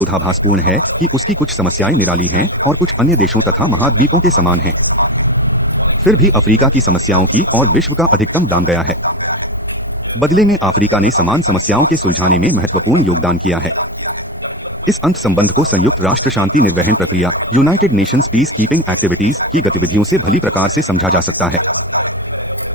विरोधाभासपूर्ण है कि उसकी कुछ समस्याएं निराली हैं और कुछ अन्य देशों तथा महाद्वीपों के समान हैं। फिर भी अफ्रीका की समस्याओं की और विश्व का अधिकतम दाम गया है। बदले में अफ्रीका ने समान समस्याओं के सुलझाने में महत्वपूर्ण योगदान किया है। इस अंत संबंध को संयुक्त राष्ट्र शांति निर्वहन प्रक्रिया United Nations peace keeping activities की गतिविधियों से भली प्रकार से समझा जा सकता है,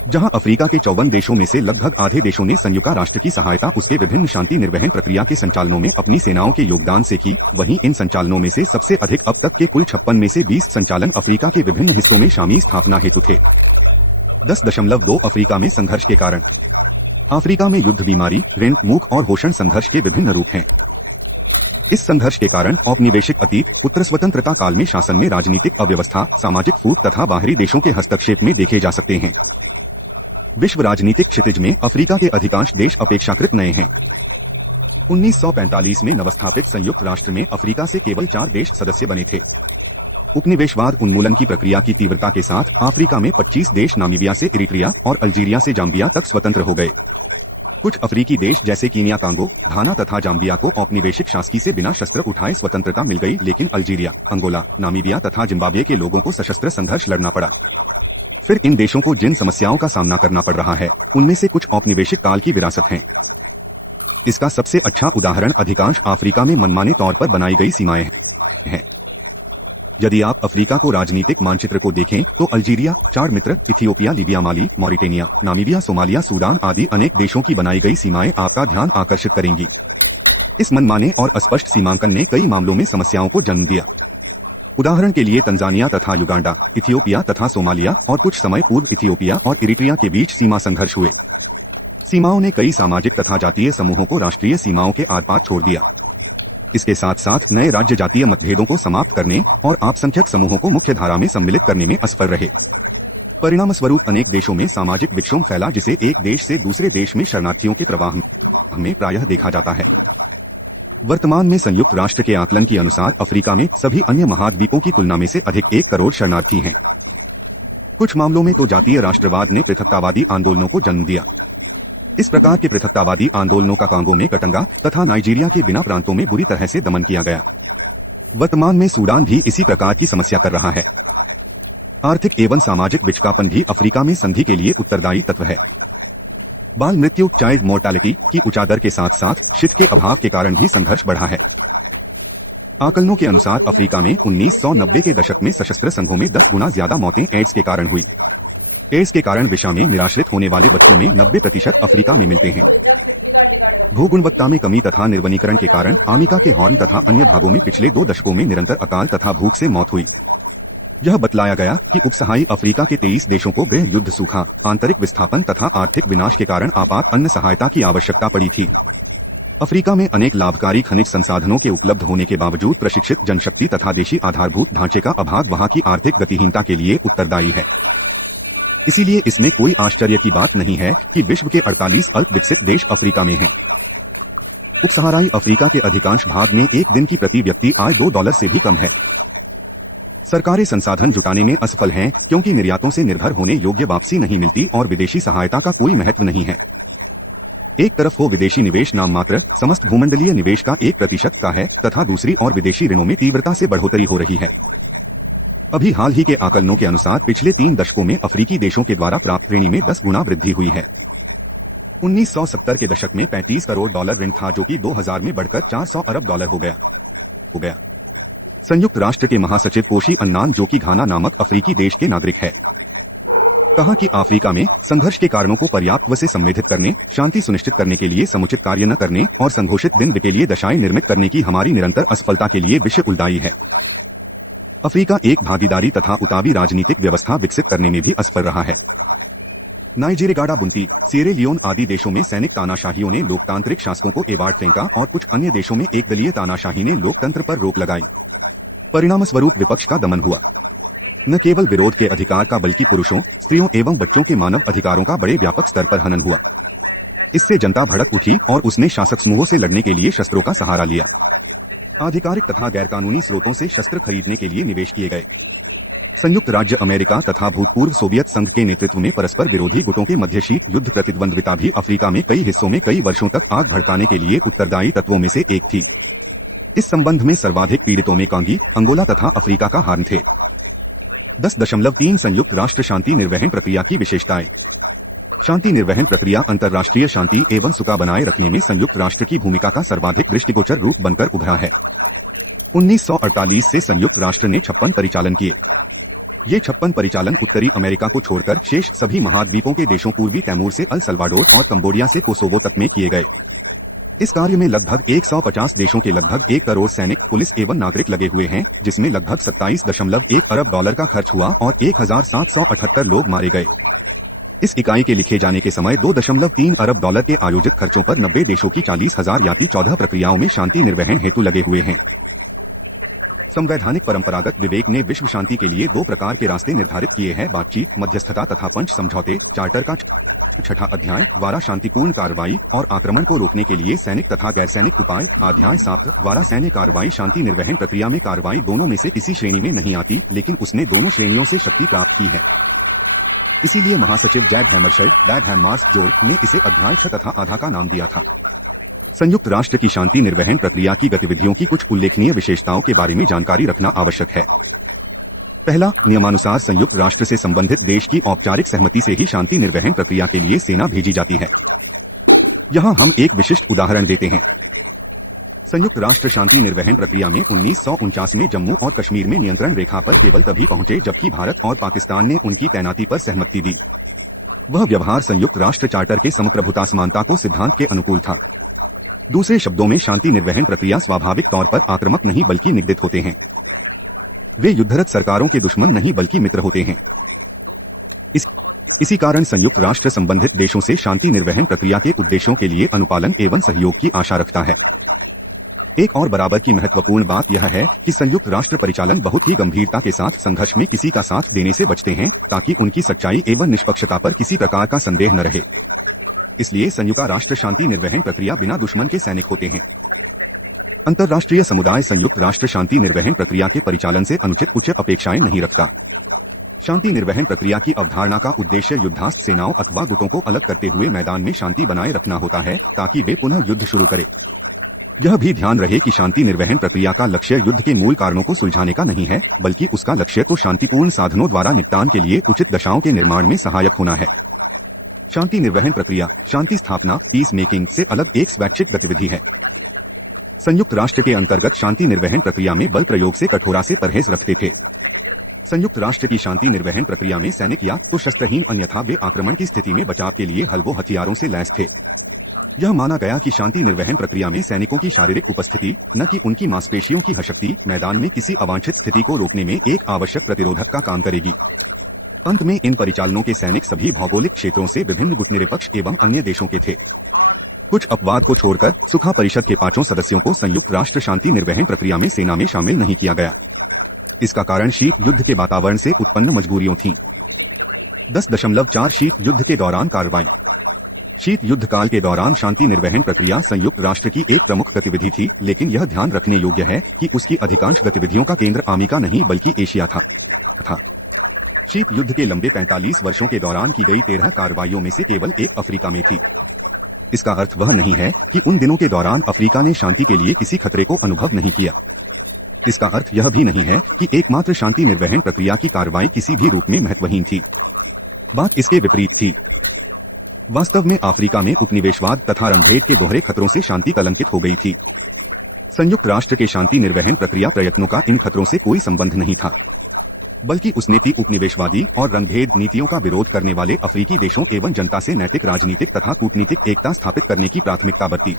जहां अफ्रीका के 54 देशों में से लगभग आधे देशों ने संयुक्त राष्ट्र की सहायता उसके विभिन्न शांति निर्वहन प्रक्रिया के संचालनों में अपनी सेनाओं के योगदान से की। वहीं इन संचालनों में से सबसे अधिक अब तक के कुल 56 में से 20 संचालन अफ्रीका के विभिन्न हिस्सों में शामी स्थापना हेतु थे। 10.2 अफ्रीका में संघर्ष के कारण। अफ्रीका में युद्ध, बीमारी, ऋण, भूख और पोषण संघर्ष के विभिन्न रूप हैं। इस संघर्ष के कारण औपनिवेशिक अतीत, उत्तर स्वतंत्रता काल में शासन में राजनीतिक अव्यवस्था, सामाजिक फूट तथा बाहरी देशों के हस्तक्षेप में देखे जा सकते हैं। विश्व राजनीतिक क्षितिज में अफ्रीका के अधिकांश देश अपेक्षाकृत नए हैं। 1945 में नवस्थापित संयुक्त राष्ट्र में अफ्रीका से केवल 4 देश सदस्य बने थे। उपनिवेशवाद उन्मूलन की प्रक्रिया की तीव्रता के साथ अफ्रीका में 25 देश नामीबिया से इरिट्रिया और अल्जीरिया से जाम्बिया तक स्वतंत्र हो गए। कुछ अफ्रीकी देश जैसे कीनिया, कांगो, घाना तथा जाम्बिया को औपनिवेशिक शासकी से बिना शस्त्र उठाए स्वतंत्रता मिल गई, लेकिन अल्जीरिया, अंगोला, नामीबिया तथा जिम्बाब्वे के लोगों को सशस्त्र संघर्ष लड़ना पड़ा। फिर इन देशों को जिन समस्याओं का सामना करना पड़ रहा है उनमें से कुछ औपनिवेशिक काल की विरासत हैं। इसका सबसे अच्छा उदाहरण अधिकांश अफ्रीका में मनमाने तौर पर बनाई गई सीमाएं हैं। यदि आप अफ्रीका को राजनीतिक मानचित्र को देखें तो अल्जीरिया, चार मित्र, इथियोपिया, लीबिया, माली, मॉरिटेनिया, नामीबिया, सोमालिया, सूडान आदि अनेक देशों की बनाई गई सीमाएं आपका ध्यान आकर्षित करेंगी। इस मनमाने और अस्पष्ट सीमांकन ने कई मामलों में समस्याओं को जन्म दिया। उदाहरण के लिए तंजानिया तथा युगांडा, इथियोपिया तथा सोमालिया और कुछ समय पूर्व इथियोपिया और इरिट्रिया के बीच सीमा संघर्ष हुए। सीमाओं ने कई सामाजिक तथा जातीय समूहों को राष्ट्रीय सीमाओं के आर पार छोड़ दिया। इसके साथ साथ नए राज्य जातीय मतभेदों को समाप्त करने और अल्पसंख्यक समूहों को मुख्य धारा में सम्मिलित करने में असफल रहे। परिणाम स्वरूप अनेक देशों में सामाजिक विक्षोभ फैला, जिसे एक देश से दूसरे देश में शरणार्थियों के प्रवाह में प्रायः देखा जाता है। वर्तमान में संयुक्त राष्ट्र के आकलन के अनुसार अफ्रीका में सभी अन्य महाद्वीपों की तुलना में से अधिक 1 करोड़ शरणार्थी हैं। कुछ मामलों में तो जातीय राष्ट्रवाद ने पृथकतावादी आंदोलनों को जन्म दिया। इस प्रकार के पृथकतावादी आंदोलनों का कांगो में, कटंगा तथा नाइजीरिया के बिना प्रांतों में बुरी तरह से दमन किया गया। वर्तमान में सूडान भी इसी प्रकार की समस्या कर रहा है। आर्थिक एवं सामाजिक विक्षेपण भी अफ्रीका में संधि के लिए उत्तरदायी तत्व है। बाल मृत्यु, चाइल्ड मोर्टालिटी की ऊंचा दर के साथ साथ शीत के अभाव के कारण भी संघर्ष बढ़ा है। आकलनों के अनुसार अफ्रीका में 1990 के दशक में सशस्त्र संघों में 10 गुना ज्यादा मौतें एड्स के कारण हुई। एड्स के कारण विषा में निराश्रित होने वाले बच्चों में 90% अफ्रीका में मिलते हैं। भूगुणवत्ता में कमी तथा निर्वनीकरण के कारण अमेरिका के हॉर्न तथा अन्य भागों में पिछले 2 दशकों में निरंतर अकाल तथा भूख से मौत हुई। यह बतलाया गया कि उपसहायी अफ्रीका के 23 देशों को गृह युद्ध, सूखा, आंतरिक विस्थापन तथा आर्थिक विनाश के कारण आपात अन्न सहायता की आवश्यकता पड़ी थी। अफ्रीका में अनेक लाभकारी खनिज संसाधनों के उपलब्ध होने के बावजूद प्रशिक्षित जनशक्ति तथा देशी आधारभूत ढांचे का अभाव वहां की आर्थिक गतिहीनता के लिए उत्तरदायी है। इसीलिए इसमें कोई आश्चर्य की बात नहीं है कि विश्व के 48 अल्प विकसित देश अफ्रीका में हैं। उपसहाराई अफ्रीका के अधिकांश भाग में एक दिन की प्रति व्यक्ति आय $2 से भी कम है। सरकारें संसाधन जुटाने में असफल हैं क्योंकि निर्यातों से निर्भर होने योग्य वापसी नहीं मिलती और विदेशी सहायता का कोई महत्व नहीं है। एक तरफ हो विदेशी निवेश नाम मात्र, समस्त भूमंडलीय निवेश का 1% का है, तथा दूसरी ओर विदेशी ऋणों में तीव्रता से बढ़ोतरी हो रही है। अभी हाल ही के आकलनों के अनुसार पिछले 3 दशकों में अफ्रीकी देशों के द्वारा प्राप्त ऋण में 10 गुना वृद्धि हुई है। 1970 के दशक में $35 करोड़ ऋण था, जो कि 2000 में बढ़कर $400 अरब हो गया। संयुक्त राष्ट्र के महासचिव कोफी अन्नान, जो कि घाना नामक अफ्रीकी देश के नागरिक है, कहा कि अफ्रीका में संघर्ष के कारणों को पर्याप्त से संवेदित करने, शांति सुनिश्चित करने के लिए समुचित कार्य न करने और संघोषित दिन के लिए दशाएं निर्मित करने की हमारी निरंतर असफलता के लिए विश्व उलदाई है। अफ्रीका एक भागीदारी तथा उतावी राजनीतिक व्यवस्था विकसित करने में भी असफल रहा है। नाइजीरिया, बुंती, सिएरा लियोन आदि देशों में सैनिक तानाशाहियों ने लोकतांत्रिक शासकों को एवार्ड फेंका और कुछ अन्य देशों में एकदलीय तानाशाही ने लोकतंत्र पर रोक लगाई। परिणाम स्वरूप विपक्ष का दमन हुआ। न केवल विरोध के अधिकार का बल्कि पुरुषों, स्त्रियों एवं बच्चों के मानव अधिकारों का बड़े व्यापक स्तर पर हनन हुआ। इससे जनता भड़क उठी और उसने शासक समूहों से लड़ने के लिए शस्त्रों का सहारा लिया। आधिकारिक तथा गैरकानूनी स्रोतों से शस्त्र खरीदने के लिए निवेश किए गए। संयुक्त राज्य अमेरिका तथा भूतपूर्व सोवियत संघ के नेतृत्व में परस्पर विरोधी गुटों के मध्य शीत युद्ध प्रतिद्वंद्विता भी अफ्रीका में कई हिस्सों में कई वर्षों तक आग भड़काने के लिए उत्तरदायी तत्वों में से एक थी। इस संबंध में सर्वाधिक पीड़ितों में कांगी, अंगोला तथा अफ्रीका का हार्न थे। 10.3 संयुक्त राष्ट्र शांति निर्वहन प्रक्रिया की विशेषताएं। शांति निर्वहन प्रक्रिया अंतर्राष्ट्रीय शांति एवं सुख बनाए रखने में संयुक्त राष्ट्र की भूमिका का सर्वाधिक दृष्टिगोचर रूप बनकर उभरा है। 1948 से संयुक्त राष्ट्र ने 56 परिचालन किए। ये 56 परिचालन उत्तरी अमेरिका को छोड़कर शेष सभी महाद्वीपों के देशों पूर्वी तैमूर से अल सल्वाडोर और कंबोडिया से कोसोवो तक में किए गए। इस कार्य में लगभग 150 देशों के लगभग 1 करोड़ सैनिक, पुलिस एवं नागरिक लगे हुए हैं, जिसमें लगभग 27.1 अरब डॉलर का खर्च हुआ और 1778 लोग मारे गए। इस इकाई के लिखे जाने के समय 2.3 अरब डॉलर के आयोजित खर्चों पर 90 देशों की 40,000 यात्री 14 प्रक्रियाओं में शांति निर्वहन हेतु लगे हुए हैं। संवैधानिक परंपरागत विवेक ने विश्व शांति के लिए 2 प्रकार के रास्ते निर्धारित किए हैं: बातचीत, मध्यस्थता तथा पंच समझौते। चार्टर का 6वां अध्याय द्वारा शांतिपूर्ण कार्रवाई और आक्रमण को रोकने के लिए सैनिक तथा गैर सैनिक उपाय। अध्याय 7 द्वारा सैन्य कार्रवाई शांति निर्वहन प्रक्रिया में कार्रवाई दोनों में से किसी श्रेणी में नहीं आती, लेकिन उसने दोनों श्रेणियों से शक्ति प्राप्त की है। इसीलिए महासचिव जैग हैमरशेल्ड डैग हैममार्सजोर्ड ने इसे अध्याय 6 तथा आधा का नाम दिया था। संयुक्त राष्ट्र की शांति निर्वहन प्रक्रिया की गतिविधियों की कुछ उल्लेखनीय विशेषताओं के बारे में जानकारी रखना आवश्यक है। पहला, नियमानुसार संयुक्त राष्ट्र से संबंधित देश की औपचारिक सहमति से ही शांति निर्वहन प्रक्रिया के लिए सेना भेजी जाती है। यहां हम एक विशिष्ट उदाहरण देते हैं। संयुक्त राष्ट्र शांति निर्वहन प्रक्रिया में 1949 में जम्मू और कश्मीर में नियंत्रण रेखा पर केवल तभी पहुंचे जबकि भारत और पाकिस्तान ने उनकी तैनाती पर सहमति दी। वह व्यवहार संयुक्त राष्ट्र चार्टर के समप्रभुता समानता को सिद्धांत के अनुकूल था। दूसरे शब्दों में शांति निर्वहन प्रक्रिया स्वाभाविक तौर पर आक्रामक नहीं बल्कि निगदित होते हैं। वे युद्धरत सरकारों के दुश्मन नहीं बल्कि मित्र होते हैं। इसी कारण संयुक्त राष्ट्र संबंधित देशों से शांति निर्वहन प्रक्रिया के उद्देश्यों के लिए अनुपालन एवं सहयोग की आशा रखता है। एक और बराबर की महत्वपूर्ण बात यह है कि संयुक्त राष्ट्र परिचालन बहुत ही गंभीरता के साथ संघर्ष में किसी का साथ देने से बचते हैं, ताकि उनकी सच्चाई एवं निष्पक्षता पर किसी प्रकार का संदेह न रहे। इसलिए संयुक्त राष्ट्र शांति निर्वहन प्रक्रिया बिना दुश्मन के सैनिक होते हैं। अंतर्राष्ट्रीय समुदाय संयुक्त राष्ट्र शांति निर्वहन प्रक्रिया के परिचालन से अनुचित उच्च अपेक्षाएं नहीं रखता। शांति निर्वहन प्रक्रिया की अवधारणा का उद्देश्य युद्धास्त्र सेनाओं अथवा गुटों को अलग करते हुए मैदान में शांति बनाए रखना होता है, ताकि वे पुनः युद्ध शुरू करें। यह भी ध्यान रहे कि शांति निर्वहन प्रक्रिया का लक्ष्य युद्ध के मूल कारणों को सुलझाने का नहीं है, बल्कि उसका लक्ष्य तो शांतिपूर्ण साधनों द्वारा निपटान के लिए उचित दशाओं के निर्माण में सहायक होना है। शांति निर्वहन प्रक्रिया शांति स्थापना पीस मेकिंग से अलग एक स्वैच्छिक गतिविधि है। संयुक्त राष्ट्र के अंतर्गत शांति निर्वहन प्रक्रिया में बल प्रयोग से कठोरता से परहेज रखते थे। संयुक्त राष्ट्र की शांति निर्वहन प्रक्रिया में सैनिक या तो शस्त्रहीन अन्यथा वे आक्रमण की स्थिति में बचाव के लिए हल्बो हथियारों से लैस थे। यह माना गया कि शांति निर्वहन प्रक्रिया में सैनिकों की शारीरिक उपस्थिति, न कि उनकी मांसपेशियों की हशक्ति, मैदान में किसी अवांछित स्थिति को रोकने में एक आवश्यक प्रतिरोधक का काम करेगी। अंत में इन परिचालनों के सैनिक सभी भौगोलिक क्षेत्रों से विभिन्न गुटनिरपेक्ष एवं अन्य देशों के थे। कुछ अपवाद को छोड़कर सुरक्षा परिषद के 5 सदस्यों को संयुक्त राष्ट्र शांति निर्वहन प्रक्रिया में सेना में शामिल नहीं किया गया। इसका कारण शीत युद्ध के वातावरण से उत्पन्न मजबूरियों थी। 10.4 शीत युद्ध के दौरान कार्रवाई। शीत युद्ध काल के दौरान शांति निर्वहन प्रक्रिया संयुक्त राष्ट्र की एक प्रमुख गतिविधि थी, लेकिन यह ध्यान रखने योग्य है कि उसकी अधिकांश गतिविधियों का केंद्र अमेरिका नहीं बल्कि एशिया था। शीत युद्ध के लंबे 45 वर्षों के दौरान की गई 13 कार्रवाइयों में से केवल एक अफ्रीका में थी। इसका अर्थ वह नहीं है कि उन दिनों के दौरान अफ्रीका ने शांति के लिए किसी खतरे को अनुभव नहीं किया। इसका अर्थ यह भी नहीं है कि एकमात्र शांति निर्वहन प्रक्रिया की कार्रवाई किसी भी रूप में महत्वहीन थी। बात इसके विपरीत थी। वास्तव में अफ्रीका में उपनिवेशवाद तथा रणभेद के दोहरे खतरों से शांति कलंकित हो गई थी। संयुक्त राष्ट्र के शांति निर्वहन प्रक्रिया प्रयत्नों का इन खतरों से कोई संबंध नहीं था, बल्कि उसने उपनिवेशवादी और रणभेद नीतियों का विरोध करने वाले अफ्रीकी देशों एवं जनता से नैतिक, राजनीतिक तथा कूटनीतिक एकता स्थापित करने की प्राथमिकता बरती।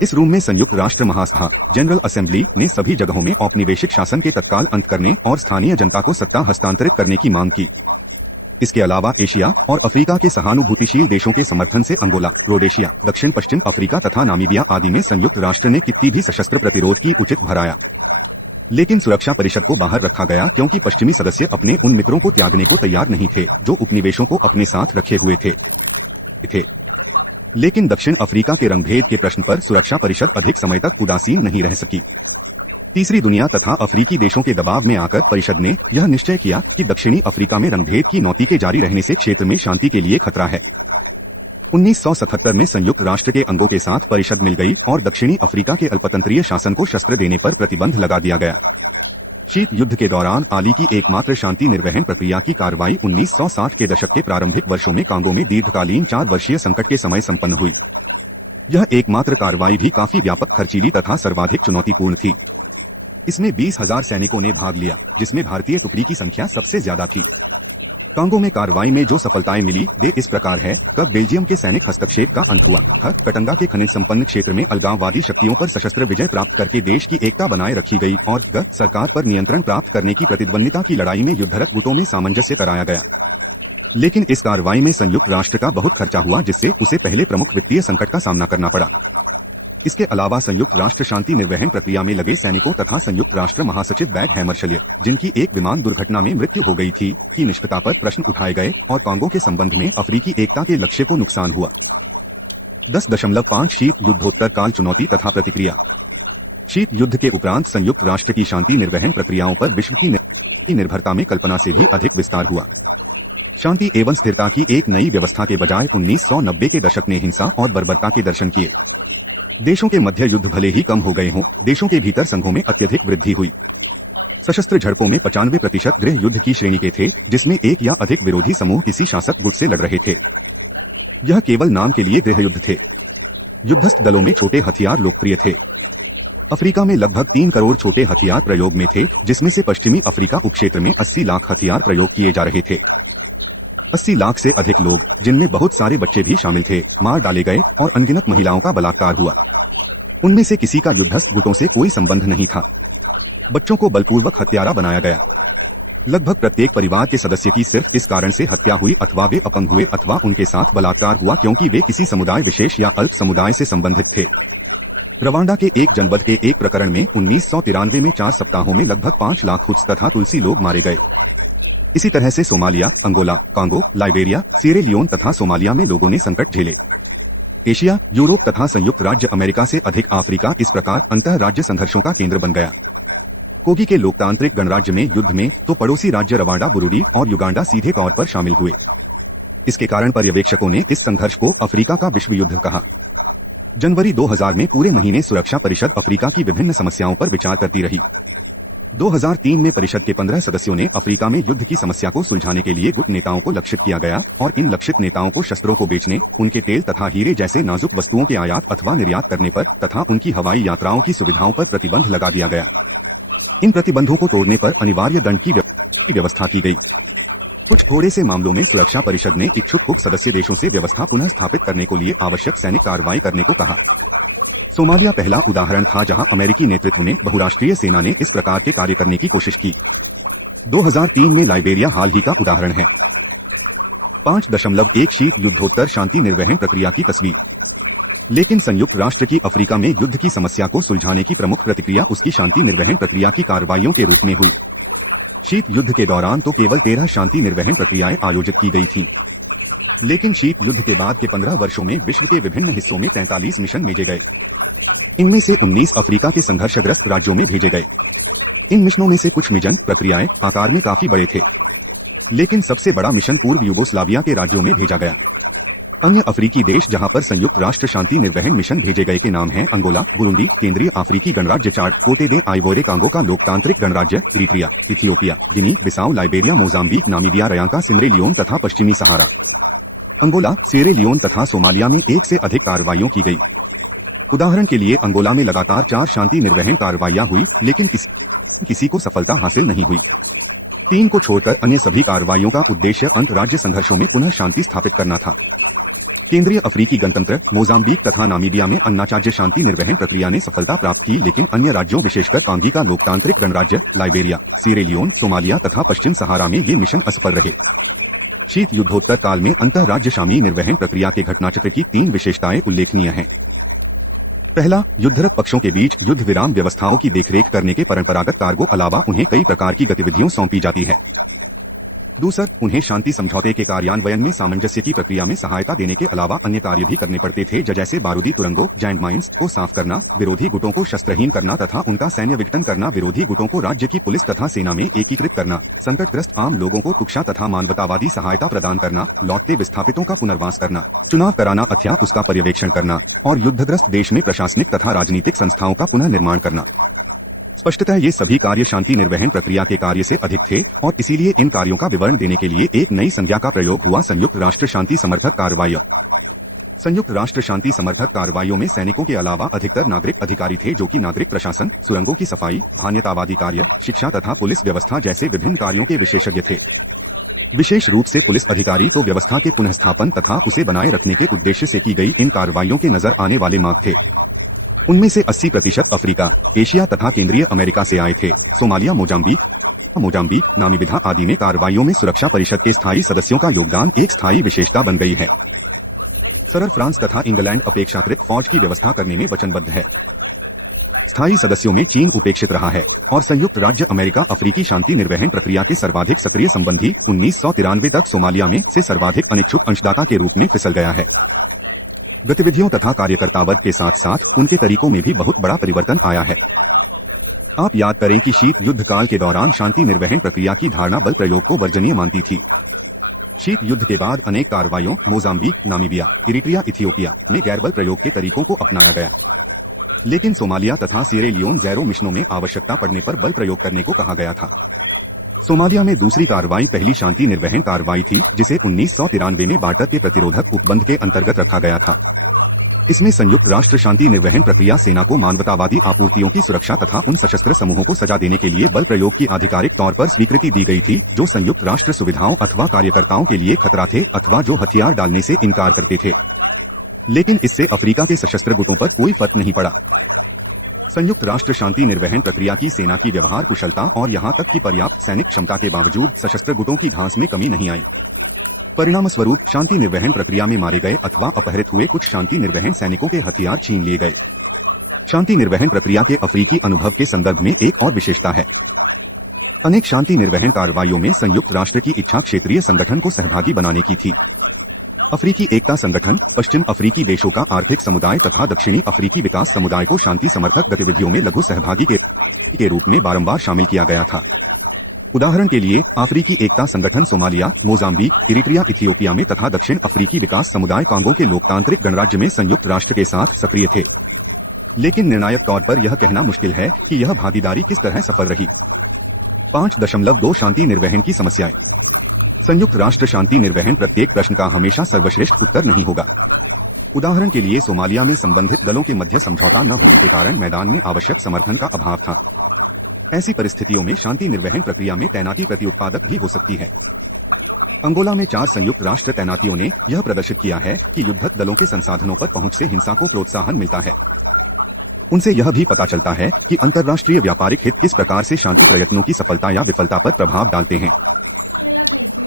इस रूम में संयुक्त राष्ट्र महासभा जनरल असेंबली ने सभी जगहों में औपनिवेशिक शासन के तत्काल अंत करने और स्थानीय जनता को सत्ता हस्तांतरित करने की मांग की। इसके अलावा एशिया और अफ्रीका के सहानुभूतिशील देशों के समर्थन से अंगोला, रोडेशिया, दक्षिण पश्चिम अफ्रीका तथा नामीबिया आदि में संयुक्त राष्ट्र ने कितनी भी सशस्त्र प्रतिरोध की उचित भराया। लेकिन सुरक्षा परिषद को बाहर रखा गया क्योंकि पश्चिमी सदस्य अपने उन मित्रों को त्यागने को तैयार नहीं थे जो उपनिवेशों को अपने साथ रखे हुए थे। लेकिन दक्षिण अफ्रीका के रणभेद के प्रश्न पर सुरक्षा परिषद अधिक समय तक उदासीन नहीं रह सकी। तीसरी दुनिया तथा अफ्रीकी देशों के दबाव में आकर परिषद ने यह निश्चय किया कि दक्षिणी अफ्रीका में रणभेद की नौती के जारी रहने से क्षेत्र में शांति के लिए खतरा है। 1977 में संयुक्त राष्ट्र के अंगों के साथ परिषद मिल गई और दक्षिणी अफ्रीका के अल्पतंत्रीय शासन को शस्त्र देने पर प्रतिबंध लगा दिया गया। शीत युद्ध के दौरान आली की एकमात्र शांति निर्वहन प्रक्रिया की कार्रवाई 1960 के दशक के प्रारंभिक वर्षों में कांगो में दीर्घकालीन 4 वर्षीय संकट के समय संपन्न हुई। यह एकमात्र कार्रवाई भी काफी व्यापक, खर्चीली तथा सर्वाधिक चुनौतीपूर्ण थी। इसमें 20,000 सैनिकों ने भाग लिया, जिसमें भारतीय टुकड़ी की संख्या सबसे ज्यादा थी। कांगो में कार्रवाई में जो सफलताएं मिली वे इस प्रकार है। कब बेल्जियम के सैनिक हस्तक्षेप का अंत हुआ। ख कटंगा के खनिज संपन्न क्षेत्र में अलगाववादी शक्तियों पर सशस्त्र विजय प्राप्त करके देश की एकता बनाए रखी गई। और ग सरकार पर नियंत्रण प्राप्त करने की प्रतिद्वंदिता की लड़ाई में युद्धरत गुटों में सामंजस्य कराया गया। लेकिन इस कार्रवाई में संयुक्त राष्ट्र का बहुत खर्चा हुआ, जिससे उसे पहले प्रमुख वित्तीय संकट का सामना करना पड़ा। इसके अलावा संयुक्त राष्ट्र शांति निर्वहन प्रक्रिया में लगे सैनिकों तथा संयुक्त राष्ट्र महासचिव बैग हैमरशल्य, जिनकी एक विमान दुर्घटना में मृत्यु हो गई थी, की निष्पक्षता पर प्रश्न उठाए गए और कांगो के संबंध में अफ्रीकी एकता के लक्ष्य को नुकसान हुआ। 10.5 शीत युद्धोत्तर काल, चुनौती तथा प्रतिक्रिया। शीत युद्ध के उपरांत संयुक्त राष्ट्र की शांति निर्वहन प्रक्रियाओं पर विश्व की निर्भरता में कल्पना से भी अधिक विस्तार हुआ। शांति एवं स्थिरता की एक नई व्यवस्था के बजाय 1990 के दशक ने हिंसा और बर्बरता के दर्शन किए। देशों के मध्य युद्ध भले ही कम हो गए हों, देशों के भीतर संघों में अत्यधिक वृद्धि हुई। सशस्त्र झड़पों में 95% गृह युद्ध की श्रेणी के थे, जिसमें एक या अधिक विरोधी समूह किसी शासक गुट से लड़ रहे थे। यह केवल नाम के लिए गृह युद्ध थे। युद्धस्थ दलों में छोटे हथियार लोकप्रिय थे। अफ्रीका में लगभग 3 करोड़ छोटे हथियार प्रयोग में थे, जिसमें से पश्चिमी अफ्रीका उपक्षेत्र में 80 लाख हथियार प्रयोग किए जा रहे थे। 80 लाख से अधिक लोग, जिनमें बहुत सारे बच्चे भी शामिल थे, मार डाले गए और अनगिनत महिलाओं का बलात्कार हुआ। उनमें से किसी का युद्धस्थ गुटों से कोई संबंध नहीं था। बच्चों को बलपूर्वक हत्यारा बनाया गया। लगभग प्रत्येक परिवार के सदस्य की सिर्फ इस कारण से हत्या हुई, अथवा वे अपंग हुए, अथवा उनके साथ बलात्कार हुआ क्योंकि वे किसी समुदाय विशेष या अल्प समुदाय से संबंधित थे। रवांडा के एक जनवध के एक प्रकरण में 1993 में 4 सप्ताहों में लगभग 5 लाख हुत्स तथा तुलसी लोग मारे गए। इसी तरह से Somalia, Angola, Congo, Liberia, Sierra Leone तथा सोमालिया में लोगों ने संकट झेले। एशिया, यूरोप तथा संयुक्त राज्य अमेरिका से अधिक अफ्रीका इस प्रकार अंतः राज्य संघर्षों का केंद्र बन गया। कोगी के लोकतांत्रिक गणराज्य में युद्ध में तो पड़ोसी राज्य रवांडा, बुरुंडी और युगांडा सीधे तौर पर शामिल हुए। इसके कारण पर्यवेक्षकों ने इस संघर्ष को अफ्रीका का विश्व युद्ध कहा। जनवरी 2000 में पूरे महीने सुरक्षा परिषद अफ्रीका की विभिन्न समस्याओं पर विचार करती रही। 2003 में परिषद के 15 सदस्यों ने अफ्रीका में युद्ध की समस्या को सुलझाने के लिए गुट नेताओं को लक्षित किया गया और इन लक्षित नेताओं को शस्त्रों को बेचने, उनके तेल तथा हीरे जैसे नाजुक वस्तुओं के आयात अथवा निर्यात करने पर तथा उनकी हवाई यात्राओं की सुविधाओं पर प्रतिबंध लगा दिया गया। इन प्रतिबंधों को तोड़ने पर अनिवार्य दंड की व्यवस्था की गई। कुछ थोड़े से मामलों में सुरक्षा परिषद ने इच्छुक उप सदस्य देशों से व्यवस्था पुनः स्थापित करने को लिए आवश्यक सैनिक कार्रवाई करने को कहा। सोमालिया पहला उदाहरण था जहां अमेरिकी नेतृत्व में बहुराष्ट्रीय सेना ने इस प्रकार के कार्य करने की कोशिश की। 2003 में लाइबेरिया हाल ही का उदाहरण है। 5.1 शीत युद्धोत्तर शांति निर्वहन प्रक्रिया की तस्वीर। लेकिन संयुक्त राष्ट्र की अफ्रीका में युद्ध की समस्या को सुलझाने की प्रमुख प्रतिक्रिया उसकी शांति निर्वहन प्रक्रिया की कार्रवाइयों के रूप में हुई। शीत युद्ध के दौरान तो केवल 13 शांति निर्वहन प्रक्रियाएं आयोजित की गई थीं। लेकिन शीत युद्ध के बाद के 15 वर्षों में विश्व के विभिन्न हिस्सों में 43 मिशन भेजे गए। इनमें से 19 अफ्रीका के संघर्षग्रस्त राज्यों में भेजे गए। इन मिशनों में से कुछ मिशन प्रक्रियाएं आकार में काफी बड़े थे, लेकिन सबसे बड़ा मिशन पूर्व यूगोस्लाविया के राज्यों में भेजा गया। अन्य अफ्रीकी देश जहां पर संयुक्त राष्ट्र शांति निर्वहन मिशन भेजे गए के नाम हैं अंगोला, बुरुंडी, केंद्रीय अफ्रीकी गणराज्य चाड, कोते दे आइवोरे कांगो का लोकतांत्रिक गणराज्य, Eritrea, Ethiopia, Guinea Bissau, Liberia, Mozambique, Namibia, रयांका, सिमरे लियोन तथा पश्चिमी सहारा। अंगोला, सिएरा लियोन तथा सोमालिया में एक से अधिक कार्रवाइयों की गई। उदाहरण के लिए अंगोला में लगातार 4 शांति निर्वहन कार्रवाइयां हुई, लेकिन किसी को सफलता हासिल नहीं हुई। 3 को छोड़कर अन्य सभी कार्रवाइयों का उद्देश्य अंतर्राज्य संघर्षों में पुनः शांति स्थापित करना था। केंद्रीय अफ्रीकी गणतंत्र, मोजाम्बिक तथा नामीबिया में अन्नाचार्य शांति निर्वहन प्रक्रिया ने सफलता प्राप्त की, लेकिन अन्य राज्यों विशेषकर कांगी का लोकतांत्रिक गणराज्य, लाइबेरिया, सिएरा लियोन, सोमालिया तथा पश्चिम सहारा में ये मिशन असफल रहे। शीत युद्धोत्तर काल में अंतर्राज्य शांति निर्वहन प्रक्रिया के घटनाचक्र की 3 विशेषताएं उल्लेखनीय हैं। पहला, युद्धरत पक्षों के बीच युद्ध विराम व्यवस्थाओं की देखरेख करने के परंपरागत कार्यों अलावा उन्हें कई प्रकार की गतिविधियां सौंपी जाती है। दूसरा, उन्हें शांति समझौते के कार्यान्वयन में सामंजस्य की प्रक्रिया में सहायता देने के अलावा अन्य कार्य भी करने पड़ते थे, जैसे बारूदी तुरंगों, जैंट माइंस को साफ करना, विरोधी गुटों को शस्त्रहीन करना तथा उनका सैन्य विघटन करना, विरोधी गुटों को राज्य की पुलिस तथा सेना में एकीकृत करना, संकटग्रस्त आम लोगों को तुक्षा तथा मानवतावादी सहायता प्रदान करना, लौटते विस्थापितों का पुनर्वास करना, चुनाव कराना अथवा उसका पर्यवेक्षण करना और युद्धग्रस्त देश में प्रशासनिक तथा राजनीतिक संस्थाओं का पुनः निर्माण करना। स्पष्टतः ये सभी कार्य शांति निर्वहन प्रक्रिया के कार्य से अधिक थे और इसीलिए इन कार्यों का विवरण देने के लिए एक नई संज्ञा का प्रयोग हुआ, संयुक्त राष्ट्र शांति समर्थक कार्रवाई। संयुक्त राष्ट्र शांति समर्थक कार्रवाइयों में सैनिकों के अलावा अधिकतर नागरिक अधिकारी थे, जो कि नागरिक प्रशासन, सुरंगों की सफाई, भान्यतावादी कार्य, शिक्षा तथा पुलिस व्यवस्था जैसे विभिन्न कार्यों के विशेषज्ञ थे। विशेष रूप से पुलिस अधिकारी तो व्यवस्था के पुनःस्थापन तथा उसे बनाए रखने के उद्देश्य से की गई इन कार्रवाइयों के नजर आने वाले मार्ग थे। उनमें से 80% अफ्रीका, एशिया तथा केंद्रीय अमेरिका से आए थे। सोमालिया, मोजाम्बिक, नामीबिया आदि में कार्रवाइयों में सुरक्षा परिषद के स्थायी सदस्यों का योगदान एक स्थायी विशेषता बन गई है। सरल फ्रांस तथा इंग्लैंड अपेक्षाकृत फौज की व्यवस्था करने में वचनबद्ध है। स्थायी सदस्यों में चीन उपेक्षित रहा है और संयुक्त राज्य अमेरिका अफ्रीकी शांति निर्वहन प्रक्रिया के सर्वाधिक सक्रिय संबंधी 1993 तक सोमालिया में से सर्वाधिक अनिच्छुक अंशदाता के रूप में फिसल गया है। गतिविधियों तथा कार्यकर्ता वर्ग के साथ साथ उनके तरीकों में भी बहुत बड़ा परिवर्तन आया है। आप याद करें कि शीत युद्ध काल के दौरान शांति निर्वहन प्रक्रिया की धारणा बल प्रयोग को वर्जनीय मानती थी। शीत युद्ध के बाद अनेक कार्रवाइयों मोजाम्बिक, नामीबिया, इरिट्रिया, इथियोपिया में गैर बल प्रयोग के तरीकों को अपनाया गया, लेकिन सोमालिया तथा सिएरा लियोन ज़ैरो मिशनों में आवश्यकता पड़ने पर बल प्रयोग करने को कहा गया था। सोमालिया में दूसरी कार्रवाई पहली शांति निर्वहन कार्रवाई थी, जिसे 1993 में बार्टर के प्रतिरोधक उपबंध के अंतर्गत रखा गया था। इसमें संयुक्त राष्ट्र शांति निर्वहन प्रक्रिया सेना को मानवतावादी आपूर्तियों की सुरक्षा तथा उन सशस्त्र समूहों को सजा देने के लिए बल प्रयोग की आधिकारिक तौर पर स्वीकृति दी गई थी, जो संयुक्त राष्ट्र सुविधाओं अथवा कार्यकर्ताओं के लिए खतरा थे अथवा जो हथियार डालने से इनकार करते थे। लेकिन इससे अफ्रीका के सशस्त्र गुटों पर कोई फर्क नहीं पड़ा। संयुक्त राष्ट्र शांति निर्वहन प्रक्रिया की सेना की व्यवहार कुशलता और यहां तक कि पर्याप्त सैनिक क्षमता के बावजूद सशस्त्र गुटों की घास में कमी नहीं आई। परिणामस्वरूप शांति निर्वहन प्रक्रिया में मारे गए अथवा अपहरित हुए कुछ शांति निर्वहन सैनिकों के हथियार छीन लिए गए। शांति निर्वहन प्रक्रिया के अफ्रीकी अनुभव के संदर्भ में एक और विशेषता है। अनेक शांति निर्वहन कार्रवाइयों में संयुक्त राष्ट्र की इच्छा क्षेत्रीय संगठन को सहभागी बनाने की थी। अफ्रीकी एकता संगठन, पश्चिम अफ्रीकी देशों का आर्थिक समुदाय तथा दक्षिणी अफ्रीकी विकास समुदाय को शांति समर्थक गतिविधियों में लघु सहभागी के रूप में बारंबार शामिल किया गया था। उदाहरण के लिए अफ्रीकी एकता संगठन सोमालिया, मोजाम्बिक, इरिट्रिया, इथियोपिया में तथा दक्षिण अफ्रीकी विकास समुदाय कांगो के लोकतांत्रिक गणराज्य में संयुक्त राष्ट्र के साथ सक्रिय थे। लेकिन निर्णायक तौर पर यह कहना मुश्किल है कि यह भागीदारी किस तरह सफल रही। 5.2 शांति निर्वहन की समस्याएं। संयुक्त राष्ट्र शांति निर्वहन प्रत्येक प्रश्न का हमेशा सर्वश्रेष्ठ उत्तर नहीं होगा। उदाहरण के लिए सोमालिया में संबंधित दलों के मध्य समझौता न होने के कारण मैदान में आवश्यक समर्थन का अभाव था। ऐसी परिस्थितियों में शांति निर्वहन प्रक्रिया में तैनाती प्रत्युत्पादक भी हो सकती है। अंगोला में 4 संयुक्त राष्ट्र तैनातियों ने यह प्रदर्शित किया है कि युद्धक दलों के संसाधनों पर पहुंच से हिंसा को प्रोत्साहन मिलता है। उनसे यह भी पता चलता है कि अंतर्राष्ट्रीय व्यापारिक हित किस प्रकार से शांति प्रयत्नों की सफलता या विफलता पर प्रभाव डालते हैं।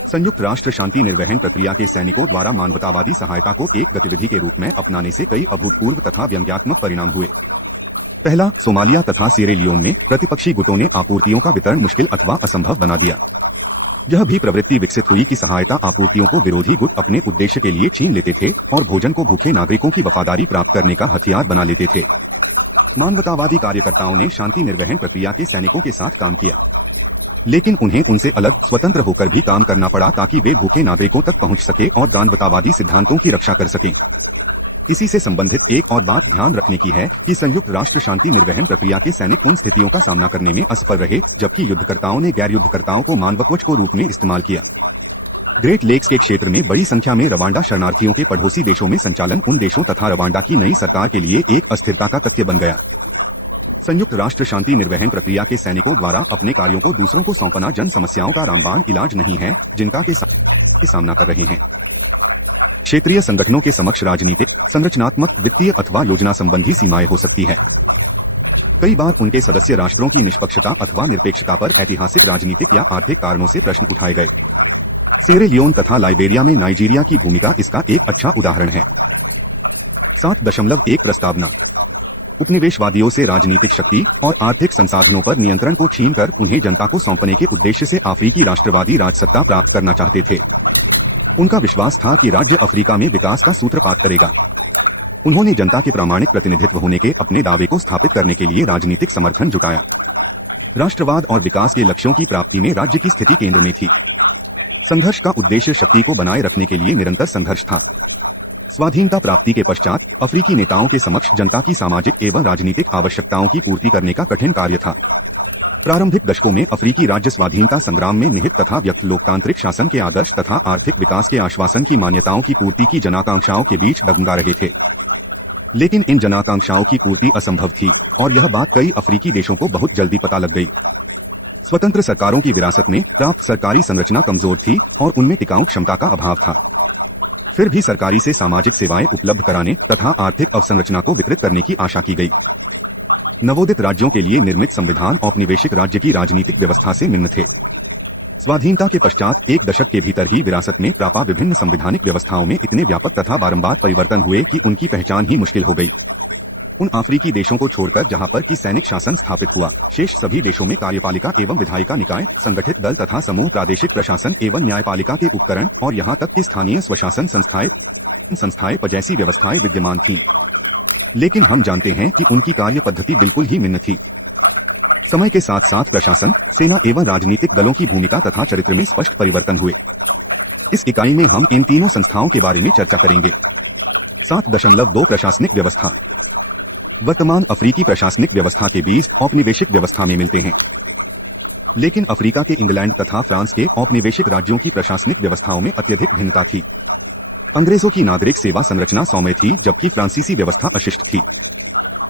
संयुक्त राष्ट्र शांति निर्वहन प्रक्रिया के सैनिकों द्वारा मानवतावादी सहायता को एक गतिविधि के रूप में अपनाने से कई अभूतपूर्व तथा व्यंग्यात्मक परिणाम हुए। पहला, सोमालिया तथा सिएरा लियोन में प्रतिपक्षी गुटों ने आपूर्तियों का वितरण मुश्किल अथवा असंभव बना दिया। यह भी प्रवृत्ति विकसित हुई कि सहायता आपूर्तियों को विरोधी गुट अपने उद्देश्य के लिए छीन लेते थे और भोजन को भूखे नागरिकों की वफादारी प्राप्त करने का हथियार बना लेते थे। मानवतावादी कार्यकर्ताओं ने शांति निर्वहन प्रक्रिया के सैनिकों के साथ काम किया, लेकिन उन्हें उनसे अलग स्वतंत्र होकर भी काम करना पड़ा ताकि वे भूखे नागरिकों तक पहुंच सके और मानवतावादी सिद्धांतों की रक्षा कर सकें। इसी से संबंधित एक और बात ध्यान रखने की है कि संयुक्त राष्ट्र शांति निर्वहन प्रक्रिया के सैनिक उन स्थितियों का सामना करने में असफल रहे जबकि युद्धकर्ताओं ने गैर युद्धकर्ताओं को मानवकवच को रूप में इस्तेमाल किया। ग्रेट लेक्स के क्षेत्र में बड़ी संख्या में रवांडा शरणार्थियों के पड़ोसी देशों में संचालन उन देशों तथा रवांडा की नई सरकार के लिए एक अस्थिरता का तथ्य बन गया। संयुक्त राष्ट्र शांति निर्वहन प्रक्रिया के सैनिकों द्वारा अपने कार्यों को दूसरों को सौंपना जन समस्याओं का रामबाण इलाज नहीं है जिनका के सामना कर रहे हैं। क्षेत्रीय संगठनों के समक्ष राजनीतिक, संरचनात्मक, वित्तीय अथवा योजना संबंधी सीमाएं हो सकती है। कई बार उनके सदस्य राष्ट्रों की निष्पक्षता अथवा निरपेक्षता पर ऐतिहासिक, राजनीतिक या आर्थिक कारणों से प्रश्न उठाए गए। सिएरा लियोन तथा लाइबेरिया में नाइजीरिया की भूमिका इसका एक अच्छा उदाहरण है। 7.1 प्रस्तावना। उपनिवेशवादियों से राजनीतिक शक्ति और आर्थिक संसाधनों पर नियंत्रण को छीनकर उन्हें जनता को सौंपने के उद्देश्य से अफ्रीकी राष्ट्रवादी राजसत्ता प्राप्त करना चाहते थे। उनका विश्वास था कि राज्य अफ्रीका में विकास का सूत्रपात करेगा। उन्होंने जनता के प्रामाणिक प्रतिनिधित्व होने के अपने दावे को स्थापित करने के लिए राजनीतिक समर्थन जुटाया। राष्ट्रवाद और विकास के लक्ष्यों की प्राप्ति में राज्य की स्थिति केंद्र में थी। संघर्ष का उद्देश्य शक्ति को बनाए रखने के लिए निरंतर संघर्ष था। स्वाधीनता प्राप्ति के पश्चात अफ्रीकी नेताओं के समक्ष जनता की सामाजिक एवं राजनीतिक आवश्यकताओं की पूर्ति करने का कठिन कार्य था। प्रारंभिक दशकों में अफ्रीकी राज्य स्वाधीनता संग्राम में निहित तथा व्यक्त लोकतांत्रिक शासन के आदर्श तथा आर्थिक विकास के आश्वासन की मान्यताओं की पूर्ति की जनाकांक्षाओं के बीच डगमगा रहे थे। लेकिन इन जनाकांक्षाओं की पूर्ति असंभव थी और यह बात कई अफ्रीकी देशों को बहुत जल्दी पता लग गई। स्वतंत्र सरकारों की विरासत में प्राप्त सरकारी संरचना कमजोर थी और उनमें टिकाऊ क्षमता का अभाव था। फिर भी सरकारी से सामाजिक सेवाएं उपलब्ध कराने तथा आर्थिक अवसंरचना को वितरित करने की आशा की गई। नवोदित राज्यों के लिए निर्मित संविधान औपनिवेशिक राज्य की राजनीतिक व्यवस्था से भिन्न थे। स्वाधीनता के पश्चात एक दशक के भीतर ही विरासत में प्राप्त विभिन्न संवैधानिक व्यवस्थाओं में इतने व्यापक तथा बारंबार परिवर्तन हुए कि उनकी पहचान ही मुश्किल हो गई। उन अफ्रीकी देशों को छोड़कर जहां पर कि सैनिक शासन स्थापित हुआ, शेष सभी देशों में कार्यपालिका एवं विधायिका निकाय, संगठित दल तथा समूह, प्रादेशिक प्रशासन एवं न्यायपालिका के उपकरण और यहां तक कि स्थानीय स्वशासन संस्थाएं जैसी व्यवस्थाएं विद्यमान थीं। लेकिन हम जानते हैं कि उनकी कार्य पद्धति बिल्कुल ही भिन्न थी। समय के साथ साथ प्रशासन, सेना एवं राजनीतिक दलों की भूमिका तथा चरित्र में स्पष्ट परिवर्तन हुए। इस इकाई में हम इन तीनों संस्थाओं के बारे में चर्चा करेंगे। 7.2 प्रशासनिक व्यवस्था। वर्तमान अफ्रीकी प्रशासनिक व्यवस्था के बीज औपनिवेशिक व्यवस्था में मिलते हैं, लेकिन अफ्रीका के इंग्लैंड तथा फ्रांस के औपनिवेशिक राज्यों की प्रशासनिक व्यवस्थाओं में अत्यधिक भिन्नता थी। अंग्रेजों की नागरिक सेवा संरचना सौम्य थी जबकि फ्रांसीसी व्यवस्था अशिष्ट थी।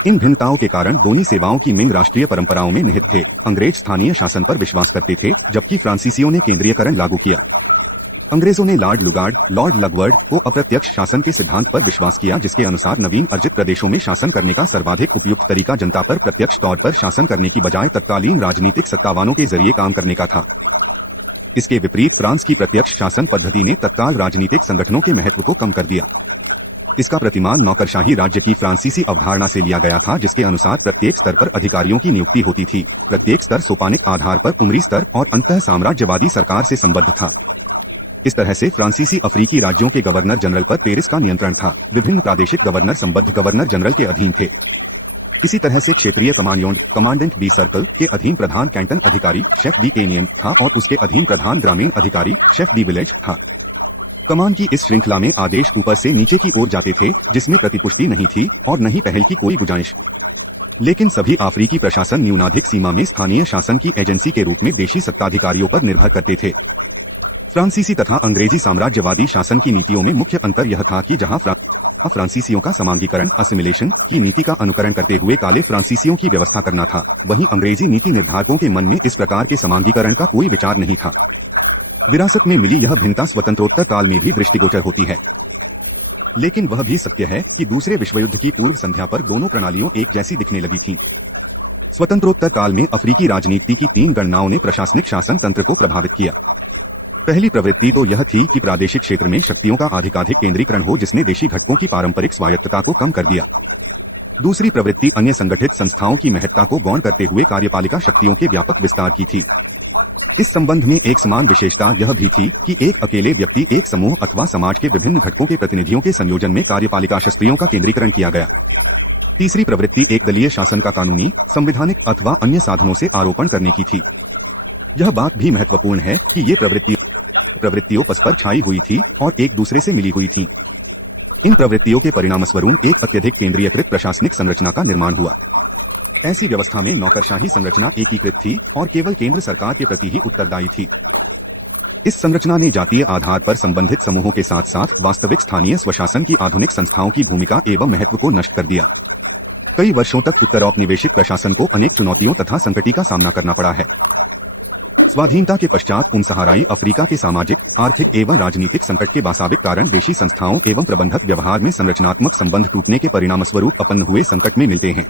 इन भिन्नताओं के कारण दोनों सेवाओं की मिंग राष्ट्रीय परंपराओं में निहित थे। अंग्रेज स्थानीय शासन पर विश्वास करते थे जबकि फ्रांसीसियों ने केंद्रीयकरण लागू किया। अंग्रेजों ने लॉर्ड लगवर्ड को अप्रत्यक्ष शासन के सिद्धांत पर विश्वास किया, जिसके अनुसार नवीन अर्जित प्रदेशों में शासन करने का सर्वाधिक उपयुक्त तरीका जनता पर प्रत्यक्ष तौर पर शासन करने की बजाय तत्कालीन राजनीतिक सत्तावानों के जरिए काम करने का था। इसके विपरीत फ्रांस की प्रत्यक्ष शासन पद्धति ने तत्काल राजनीतिक संगठनों के महत्व को कम कर दिया। इसका प्रतिमान नौकरशाही राज्य की फ्रांसीसी अवधारणा से लिया गया था, जिसके अनुसार प्रत्येक स्तर पर अधिकारियों की नियुक्ति होती थी। प्रत्येक स्तर सोपानिक आधार पर उमरी स्तर और अंतः साम्राज्यवादी सरकार से संबद्ध था। इस तरह से फ्रांसीसी अफ्रीकी राज्यों के गवर्नर जनरल पर पेरिस का नियंत्रण था। विभिन्न प्रादेशिक गवर्नर संबद्ध गवर्नर जनरल के अधीन थे। इसी तरह से क्षेत्रीय कमांडेंट डी सर्कल के अधीन प्रधान कैंटन अधिकारी शेफ डी कैनियन था और उसके अधीन प्रधान ग्रामीण अधिकारी शेफ डी विलेज था। कमान की इस श्रृंखला में आदेश ऊपर से नीचे की ओर जाते थे, जिसमें प्रतिपुष्टि नहीं थी और न ही पहल की कोई गुंजाइश। लेकिन सभी अफ्रीकी प्रशासन न्यूनाधिक सीमा में स्थानीय शासन की एजेंसी के रूप में देशी सत्ताधिकारियों पर निर्भर करते थे। फ्रांसीसी तथा अंग्रेजी साम्राज्यवादी शासन की नीतियों में मुख्य अंतर यह था कि जहां फ्रांसीसियों का समांगीकरण असिमिलेशन की नीति का अनुकरण करते हुए काले फ्रांसीसियों की व्यवस्था करना था, वहीं अंग्रेजी नीति निर्धारकों के मन में इस प्रकार के समांगीकरण का कोई विचार नहीं था। विरासत में मिली यह भिन्नता स्वतंत्रोत्तर काल में भी दृष्टिगोचर होती है, लेकिन वह भी सत्य है कि दूसरे विश्वयुद्ध की पूर्व संध्या पर दोनों प्रणालियों एक जैसी दिखने लगी थीं। स्वतंत्रोत्तर काल में अफ्रीकी राजनीति की 3 गणनाओं ने प्रशासनिक शासन तंत्र को प्रभावित किया। पहली प्रवृत्ति तो यह थी कि प्रादेशिक क्षेत्र में शक्तियों का अधिकाधिक केंद्रीकरण हो, जिसने देशी घटकों की पारंपरिक स्वायत्तता को कम कर दिया। दूसरी प्रवृत्ति अन्य संगठित संस्थाओं की महत्ता को गौण करते हुए कार्यपालिका शक्तियों के व्यापक विस्तार की थी। इस संबंध में एक समान विशेषता यह भी थी कि एक अकेले व्यक्ति, एक समूह अथवा समाज के विभिन्न घटकों के प्रतिनिधियों के संयोजन में कार्यपालिका शक्तियों का केंद्रीकरण किया गया। तीसरी प्रवृत्ति एक दलीय शासन का कानूनी, संवैधानिक अथवा अन्य साधनों से आरोपण करने की थी। यह बात भी महत्वपूर्ण है कि ये प्रवृत्तियों परस्पर छाई हुई थी और एक दूसरे से मिली हुई थी। इन प्रवृत्तियों के परिणामस्वरूप एक अत्यधिक केंद्रीयकृत प्रशासनिक संरचना का निर्माण हुआ। ऐसी व्यवस्था में नौकरशाही संरचना एकीकृत थी और केवल केंद्र सरकार के प्रति ही उत्तरदायी थी। इस संरचना ने जातीय आधार पर संबंधित समूहों के साथ साथ वास्तविक स्थानीय स्वशासन की आधुनिक संस्थाओं की भूमिका एवं महत्व को नष्ट कर दिया। कई वर्षों तक उत्तर औपनिवेशिक प्रशासन को अनेक चुनौतियों तथा संकटी का सामना करना पड़ा है। स्वाधीनता के पश्चात उपसहाराई अफ्रीका के सामाजिक, आर्थिक एवं राजनीतिक संकट के वास्तविक कारण देशी संस्थाओं एवं प्रबंधक व्यवहार में संरचनात्मक संबंध टूटने के परिणामस्वरूप उत्पन्न हुए संकट में मिलते हैं।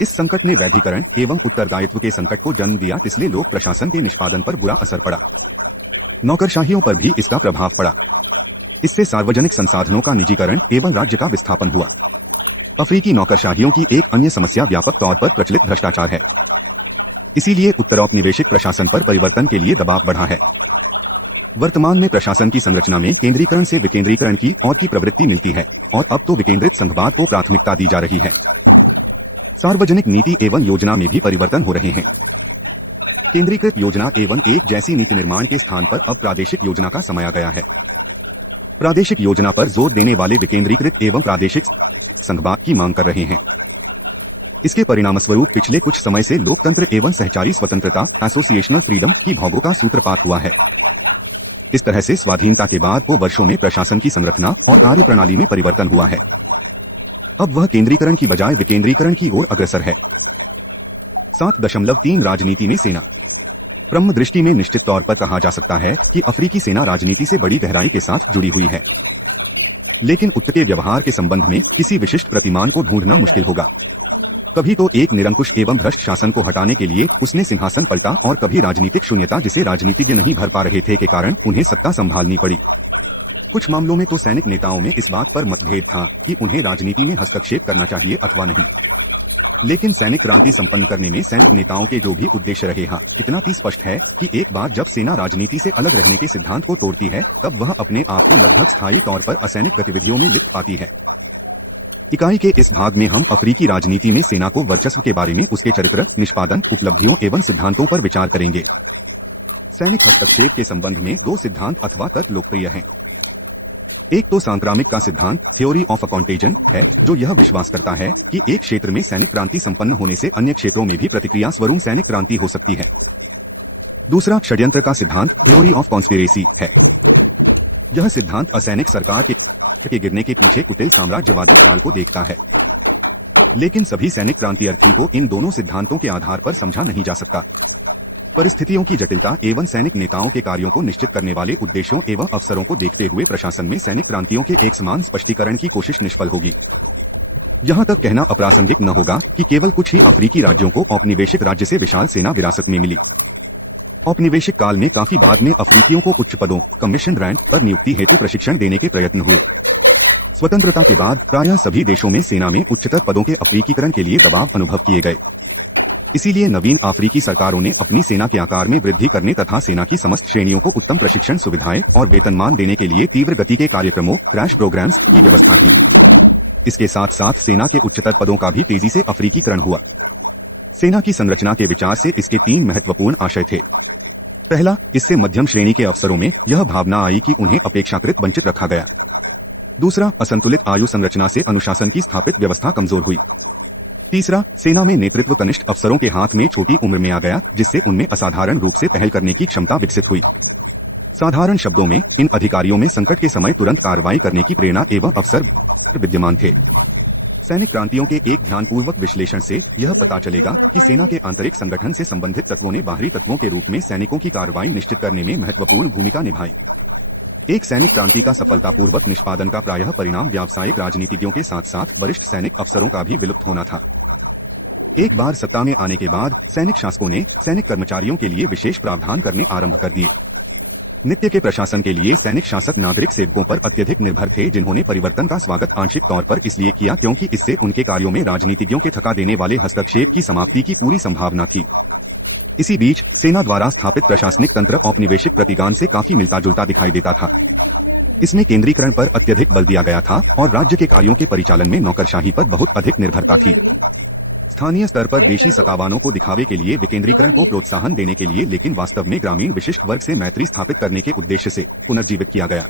इस संकट ने वैधीकरण एवं उत्तरदायित्व के संकट को जन्म दिया, इसलिए लोक प्रशासन के निष्पादन पर बुरा असर पड़ा। नौकरशाहियों पर भी इसका प्रभाव पड़ा। इससे सार्वजनिक संसाधनों का निजीकरण एवं राज्य का विस्थापन हुआ। अफ्रीकी नौकरशाहियों की एक अन्य समस्या व्यापक तौर पर प्रचलित भ्रष्टाचार है। इसीलिए उत्तरौपनिवेशिक प्रशासन पर परिवर्तन के लिए दबाव बढ़ा है। वर्तमान में प्रशासन की संरचना में केंद्रीकरण से विकेंद्रीकरण की और की प्रवृत्ति मिलती है और अब तो विकेंद्रित संघवाद को प्राथमिकता दी जा रही है। सार्वजनिक नीति एवं योजना में भी परिवर्तन हो रहे हैं। केंद्रीकृत योजना एवं एक जैसी नीति निर्माण के स्थान पर अब प्रादेशिक योजना का समय आ गया है। प्रादेशिक योजना पर जोर देने वाले विकेंद्रीकृत एवं प्रादेशिक संघवाद की मांग कर रहे हैं। इसके परिणामस्वरूप पिछले कुछ समय से लोकतंत्र एवं सहचारी स्वतंत्रता एसोसिएशनल फ्रीडम की भोगों का सूत्रपात हुआ है। इस तरह से स्वाधीनता के बाद को वर्षों में प्रशासन की संरचना और कार्यप्रणाली में परिवर्तन हुआ है। अब वह केंद्रीकरण की बजाय विकेंद्रीकरण की ओर अग्रसर है। 7.3 राजनीति में सेना। ब्रह्म दृष्टि में निश्चित तौर पर कहा जा सकता है कि अफ्रीकी सेना राजनीति से बड़ी गहराई के साथ जुड़ी हुई है, लेकिन उत्तर के व्यवहार के संबंध में किसी विशिष्ट प्रतिमान को ढूंढना मुश्किल होगा। कभी तो एक निरंकुश एवं भ्रष्ट शासन को हटाने के लिए उसने सिंहासन पलटा और कभी राजनीतिक शून्यता जिसे राजनीतिज्ञ नहीं भर पा रहे थे के कारण उन्हें सत्ता संभालनी पड़ी। कुछ मामलों में तो सैनिक नेताओं में इस बात पर मतभेद था कि उन्हें राजनीति में हस्तक्षेप करना चाहिए अथवा नहीं, लेकिन सैनिक क्रांति संपन्न करने में सैनिक नेताओं के जो भी उद्देश्य रहे, इतना ही स्पष्ट है कि एक बार जब सेना राजनीति से अलग रहने के सिद्धांत को तोड़ती है तब वह अपने आप को लगभग स्थायी तौर पर असैनिक गतिविधियों में लिप्त पाती है। इकाई के इस भाग में हम अफ्रीकी राजनीति में सेना को वर्चस्व के बारे में उसके चरित्र, निष्पादन, उपलब्धियों एवं सिद्धांतों पर विचार करेंगे। सैनिक हस्तक्षेप के संबंध में दो सिद्धांत अथवा तर्क लोकप्रिय हैं। एक तो सांक्रामिक का सिद्धांत थ्योरी ऑफ अ कॉन्टेजन है, जो यह विश्वास करता है कि एक क्षेत्र में सैनिक क्रांति संपन्न होने से अन्य क्षेत्रों में भी प्रतिक्रिया स्वरूप सैनिक क्रांति हो सकती है। दूसरा षड्यंत्र का सिद्धांत थ्योरी ऑफ कॉन्स्पिरेसी है। यह सिद्धांत असैनिक सरकार के गिरने के पीछे कुटिल साम्राज्यवादी काल को देखता है, लेकिन सभी सैनिक क्रांतिर्थी को इन दोनों सिद्धांतों के आधार पर समझा नहीं जा सकता। परिस्थितियों की जटिलता एवं सैनिक नेताओं के कार्यों को निश्चित करने वाले उद्देश्यों एवं अवसरों को देखते हुए प्रशासन में सैनिक क्रांतियों के एक समान स्पष्टीकरण की कोशिश निष्फल होगी। यहाँ तक कहना अप्रासंगिक न होगा कि केवल कुछ ही अफ्रीकी राज्यों को औपनिवेशिक राज्य से विशाल सेना विरासत में मिली। औपनिवेशिक काल में काफी बाद में अफ्रीकियों को उच्च पदों, कमीशन रैंक पर नियुक्ति हेतु प्रशिक्षण देने के प्रयत्न हुए। स्वतंत्रता के बाद प्रायः सभी देशों में सेना में उच्चतर पदों के अफ्रीकीकरण के लिए दबाव अनुभव किए गए। इसीलिए नवीन अफ्रीकी सरकारों ने अपनी सेना के आकार में वृद्धि करने तथा सेना की समस्त श्रेणियों को उत्तम प्रशिक्षण सुविधाएं और वेतनमान देने के लिए तीव्र गति के कार्यक्रमों, क्रैश प्रोग्राम्स की व्यवस्था की। इसके साथ साथ सेना के उच्चतर पदों का भी तेजी से अफ्रीकीकरण हुआ। सेना की संरचना के विचार से इसके 3 महत्वपूर्ण आशय थे। पहला, इससे मध्यम श्रेणी के अफसरों में यह भावना आई कि उन्हें अपेक्षाकृत वंचित रखा गया। दूसरा, असंतुलित आयु संरचना से अनुशासन की स्थापित व्यवस्था कमजोर हुई। तीसरा, सेना में नेतृत्व कनिष्ठ अफसरों के हाथ में छोटी उम्र में आ गया, जिससे उनमें असाधारण रूप से पहल करने की क्षमता विकसित हुई। साधारण शब्दों में इन अधिकारियों में संकट के समय तुरंत कार्रवाई करने की प्रेरणा एवं अवसर विद्यमान थे। सैनिक क्रांतियों के एक ध्यानपूर्वक विश्लेषण से यह पता चलेगा कि सेना के आंतरिक संगठन से संबंधित तत्वों ने बाहरी तत्वों के रूप में सैनिकों की कार्रवाई निश्चित करने में महत्वपूर्ण भूमिका निभाई। एक सैनिक क्रांति का सफलतापूर्वक निष्पादन का प्रायः परिणाम व्यावसायिक राजनीतिज्ञों के साथ साथ वरिष्ठ सैनिक अफसरों का भी विलुप्त होना था। एक बार सत्ता में आने के बाद सैनिक शासकों ने सैनिक कर्मचारियों के लिए विशेष प्रावधान करने आरंभ कर दिए। नित्य के प्रशासन के लिए सैनिक शासक नागरिक सेवकों पर अत्यधिक निर्भर थे, जिन्होंने परिवर्तन का स्वागत आंशिक तौर पर इसलिए किया क्योंकि इससे उनके कार्यों में राजनीतिज्ञों के थका देने वाले हस्तक्षेप की समाप्ति की पूरी संभावना थी। इसी बीच सेना द्वारा स्थापित प्रशासनिक तंत्र औपनिवेशिक प्रतिगान से काफी मिलता जुलता दिखाई देता था। इसमें केंद्रीकरण पर अत्यधिक बल दिया गया था और राज्य के कार्यों के परिचालन में नौकरशाही पर बहुत अधिक निर्भरता थी। स्थानीय स्तर पर देशी सत्तावानों को दिखावे के लिए विकेंद्रीकरण को प्रोत्साहन देने के लिए, लेकिन वास्तव में ग्रामीण विशिष्ट वर्ग से मैत्री स्थापित करने के उद्देश्य से पुनर्जीवित किया गया।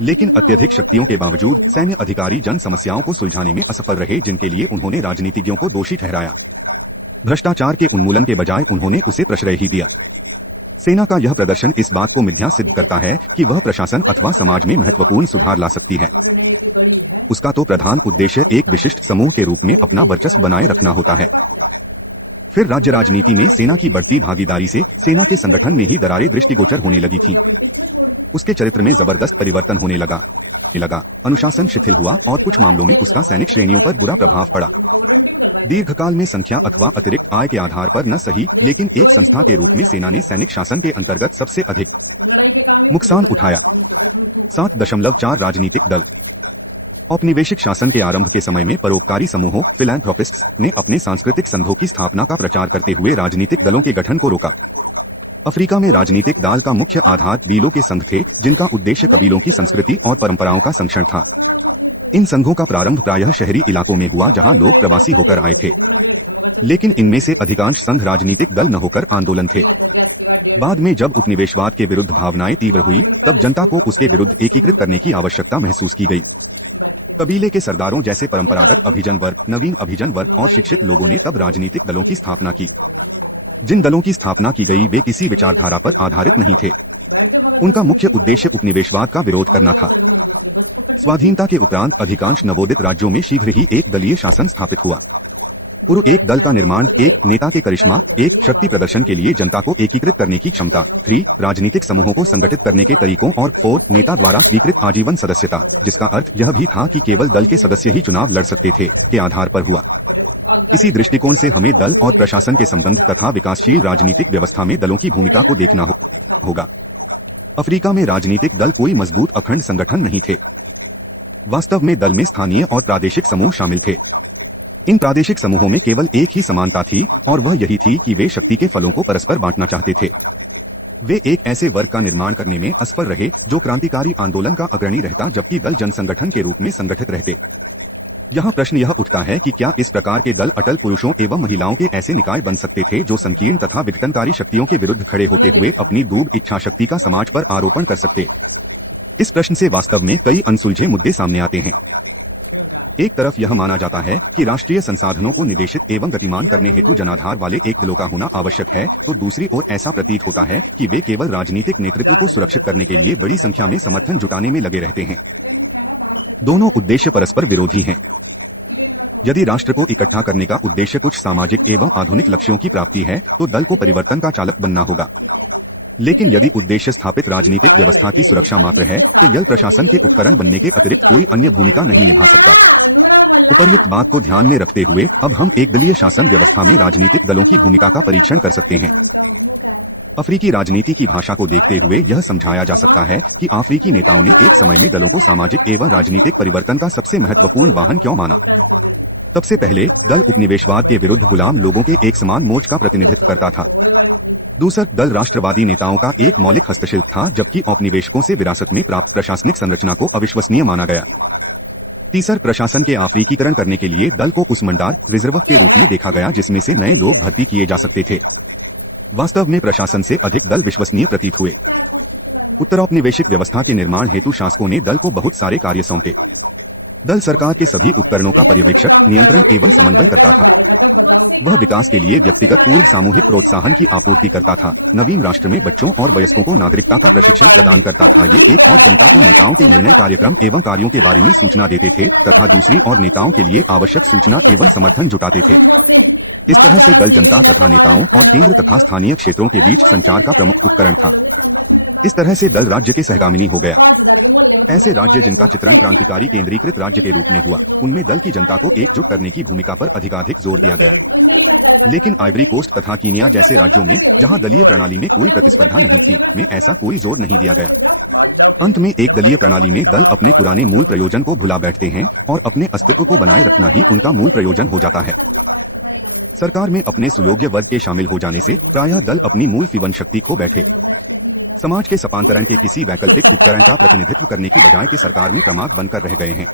लेकिन अत्यधिक शक्तियों के बावजूद सैन्य अधिकारी जन समस्याओं को सुलझाने में असफल रहे, जिनके लिए उन्होंने राजनीतिज्ञों को दोषी ठहराया। भ्रष्टाचार के उन्मूलन के बजाय उन्होंने उसे प्रश्रय ही दिया। सेना का यह प्रदर्शन इस बात को मिथ्या सिद्ध करता है कि वह प्रशासन अथवा समाज में महत्वपूर्ण सुधार ला सकती है। उसका तो प्रधान उद्देश्य एक विशिष्ट समूह के रूप में अपना वर्चस्व बनाए रखना होता है। फिर राज्य राजनीति में सेना की बढ़ती भागीदारी से सेना के संगठन में ही दरारें दृष्टिगोचर होने लगी थीं। उसके चरित्र में जबरदस्त परिवर्तन होने लगा। अनुशासन शिथिल हुआ और कुछ मामलों में उसका सैनिक श्रेणियों पर बुरा प्रभाव पड़ा। दीर्घकाल में संख्या अथवा अतिरिक्त आय के आधार पर न सही, लेकिन एक संस्था के रूप में सेना ने सैनिक शासन के अंतर्गत सबसे अधिक नुकसान उठाया। 7.4 राजनीतिक दल। औपनिवेशिक शासन के आरंभ के समय में परोपकारी समूहों फिलैंथ्रोपिस्ट्स ने अपने सांस्कृतिक संघों की स्थापना का प्रचार करते हुए राजनीतिक दलों के गठन को रोका। अफ्रीका में राजनीतिक दल का मुख्य आधार बीलों के संघ थे, जिनका उद्देश्य कबीलों की संस्कृति और परंपराओं का संरक्षण था। इन संघों का प्रारंभ प्रायः शहरी इलाकों में हुआ, जहां लोग प्रवासी होकर आए थे, लेकिन इनमें से अधिकांश संघ राजनीतिक दल न होकर आंदोलन थे। बाद में जब उपनिवेशवाद के विरुद्ध भावनाएं तीव्र हुई, तब जनता को उसके विरुद्ध एकीकृत करने की आवश्यकता महसूस की गई। कबीले के सरदारों जैसे परंपरागत अभिजन वर्ग, नवीन अभिजन वर्ग और शिक्षित लोगों ने तब राजनीतिक दलों की स्थापना की। जिन दलों की स्थापना की गई वे किसी विचारधारा पर आधारित नहीं थे। उनका मुख्य उद्देश्य उपनिवेशवाद का विरोध करना था। स्वाधीनता के उपरांत अधिकांश नवोदित राज्यों में शीघ्र ही एक दलीय शासन स्थापित हुआ। पूर्व एक दल का निर्माण, एक नेता के करिश्मा, एक शक्ति प्रदर्शन के लिए जनता को एकीकृत करने की क्षमता, 3 राजनीतिक समूहों को संगठित करने के तरीकों और 4 नेता द्वारा स्वीकृत आजीवन सदस्यता, जिसका अर्थ यह भी था कि केवल दल के सदस्य ही चुनाव लड़ सकते थे, के आधार पर हुआ। इसी दृष्टिकोण से हमें दल और प्रशासन के संबंध तथा विकासशील राजनीतिक व्यवस्था में दलों की भूमिका को देखना होगा। अफ्रीका में राजनीतिक दल कोई मजबूत अखंड संगठन नहीं थे। वास्तव में दल में स्थानीय और प्रादेशिक समूह शामिल थे। इन प्रादेशिक समूहों में केवल एक ही समानता थी और वह यही थी कि वे शक्ति के फलों को परस्पर बांटना चाहते थे। वे एक ऐसे वर्ग का निर्माण करने में असफल रहे जो क्रांतिकारी आंदोलन का अग्रणी रहता, जबकि दल जनसंगठन के रूप में संगठित रहते। यहाँ प्रश्न यह उठता है कि क्या इस प्रकार के दल अटल पुरुषों एवं महिलाओं के ऐसे निकाय बन सकते थे जो संकीर्ण तथा विघटनकारी शक्तियों के विरुद्ध खड़े होते हुए अपनी दूर इच्छा शक्ति का समाज पर आरोपण कर सकते? इस प्रश्न से वास्तव में कई अनसुलझे मुद्दे सामने आते हैं। एक तरफ यह माना जाता है कि राष्ट्रीय संसाधनों को निदेशित एवं गतिमान करने हेतु जनाधार वाले एक दलों का होना आवश्यक है, तो दूसरी ओर ऐसा प्रतीत होता है कि वे केवल राजनीतिक नेतृत्व को सुरक्षित करने के लिए बड़ी संख्या में समर्थन जुटाने में लगे रहते हैं। दोनों उद्देश्य परस्पर विरोधी हैं। यदि राष्ट्र को इकट्ठा करने का उद्देश्य कुछ सामाजिक एवं आधुनिक लक्ष्यों की प्राप्ति है, तो दल को परिवर्तन का चालक बनना होगा। लेकिन यदि उद्देश्य स्थापित राजनीतिक व्यवस्था की सुरक्षा मात्र है, तो दल प्रशासन के उपकरण बनने के अतिरिक्त कोई अन्य भूमिका नहीं निभा सकता। उपर्युक्त बात को ध्यान में रखते हुए अब हम एक दलीय शासन व्यवस्था में राजनीतिक दलों की भूमिका का परीक्षण कर सकते हैं। अफ्रीकी राजनीति की भाषा को देखते हुए यह समझाया जा सकता है कि अफ्रीकी नेताओं ने एक समय में दलों को सामाजिक एवं राजनीतिक परिवर्तन का सबसे महत्वपूर्ण वाहन क्यों माना। सबसे पहले दल उपनिवेशवाद के विरुद्ध गुलाम लोगों के एक समान मोर्च का प्रतिनिधित्व करता था। दूसरा दल राष्ट्रवादी नेताओं का एक मौलिक हस्तशिल्प था, जबकि औपनिवेशिकों से विरासत में प्राप्त प्रशासनिक संरचना को अविश्वसनीय माना गया। तीसरा प्रशासन के अफ्रीकीकरण करने के लिए दल को उस मंडार रिजर्व के रूप में देखा गया जिसमें से नए लोग भर्ती किए जा सकते थे। वास्तव में प्रशासन से अधिक दल विश्वसनीय प्रतीत हुए। उत्तरौपनिवेशिक व्यवस्था के निर्माण हेतु शासकों ने दल को बहुत सारे कार्य सौंपे। दल सरकार के सभी उपकरणों का पर्यवेक्षक, नियंत्रण एवं समन्वय करता था। वह विकास के लिए व्यक्तिगत पूर्व सामूहिक प्रोत्साहन की आपूर्ति करता था। नवीन राष्ट्र में बच्चों और वयस्कों को नागरिकता का प्रशिक्षण प्रदान करता था। ये एक और जनता को नेताओं के निर्णय कार्यक्रम एवं कार्यों के बारे में सूचना देते थे तथा दूसरी और नेताओं के लिए आवश्यक सूचना एवं समर्थन जुटाते थे। इस तरह से दल जनता तथा नेताओं और केंद्र तथा स्थानीय क्षेत्रों के बीच संचार का प्रमुख उपकरण था। इस तरह से दल राज्य के सहगामिनी हो गया। ऐसे राज्य जिनका चित्रण क्रांतिकारी केंद्रीकृत राज्य के रूप में हुआ, उनमें दल की जनता को एकजुट करने की भूमिका पर अधिकाधिक जोर दिया गया। लेकिन आइवरी कोस्ट तथा कीनिया जैसे राज्यों में, जहां दलीय प्रणाली में कोई प्रतिस्पर्धा नहीं थी, में ऐसा कोई जोर नहीं दिया गया। अंत में एक दलीय प्रणाली में दल अपने पुराने मूल प्रयोजन को भुला बैठते हैं और अपने अस्तित्व को बनाए रखना ही उनका मूल प्रयोजन हो जाता है। सरकार में अपने सुयोग्य वर्ग के शामिल हो जाने से प्रायः दल अपनी मूल फिवन शक्ति खो बैठे। समाज के सपांतरण के किसी वैकल्पिक उपकरण का प्रतिनिधित्व करने की बजाय के सरकार में प्रमाद बनकर रह गए हैं।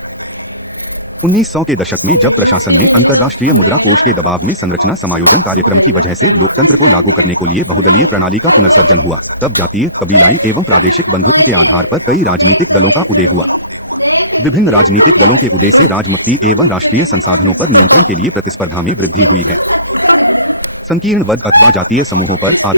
1900 के दशक में जब प्रशासन में अंतर्राष्ट्रीय मुद्रा कोष के दबाव में संरचना समायोजन कार्यक्रम की वजह से लोकतंत्र को लागू करने के लिए बहुदलीय प्रणाली का पुनर्सर्जन हुआ, तब जातीय, कबीलाई एवं प्रादेशिक बंधुत्व के आधार पर कई राजनीतिक दलों का उदय हुआ। विभिन्न राजनीतिक दलों के उदय से राजमुक्ति एवं राष्ट्रीय संसाधनों पर नियंत्रण के लिए प्रतिस्पर्धा में वृद्धि हुई है। संकीर्ण वर्ग अथवा जातीय समूहों पर आधारित